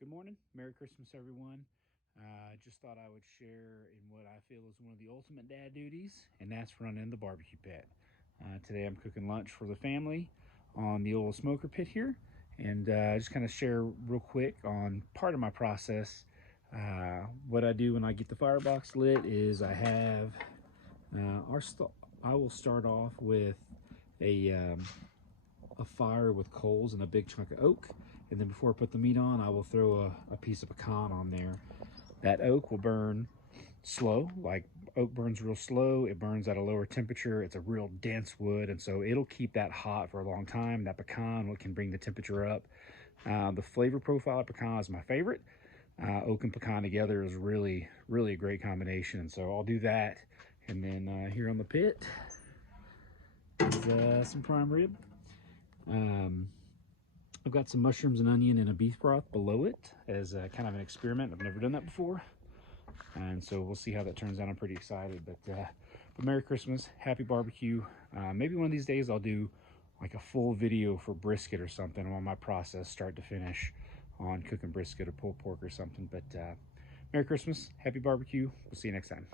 Good morning. Merry Christmas, everyone. Just thought I would share in what I feel is one of the ultimate dad duties, and that's running the barbecue pit. Today I'm cooking lunch for the family on the old smoker pit here, and just kind of share real quick on part of my process. What I do when I get the firebox lit is I have I will start off with a fire with coals and a big chunk of oak, and then before I put the meat on, I will throw a piece of pecan on there. That oak will burn slow, like oak burns real slow. It burns at a lower temperature. It's a real dense wood, and so it'll keep that hot for a long time. That pecan can bring the temperature up. The flavor profile of pecan is my favorite. Oak and pecan together is really a great combination, and so I'll do that. And then here on the pit is some prime rib. I've got some mushrooms and onion and a beef broth below it as kind of an experiment. I've never done that before, and so we'll see how that turns out. I'm pretty excited. But Merry Christmas, Happy Barbecue. Maybe one of these days I'll do like a full video for brisket or something on my process, start to finish, on cooking brisket or pulled pork or something. But Merry Christmas, Happy Barbecue. We'll see you next time.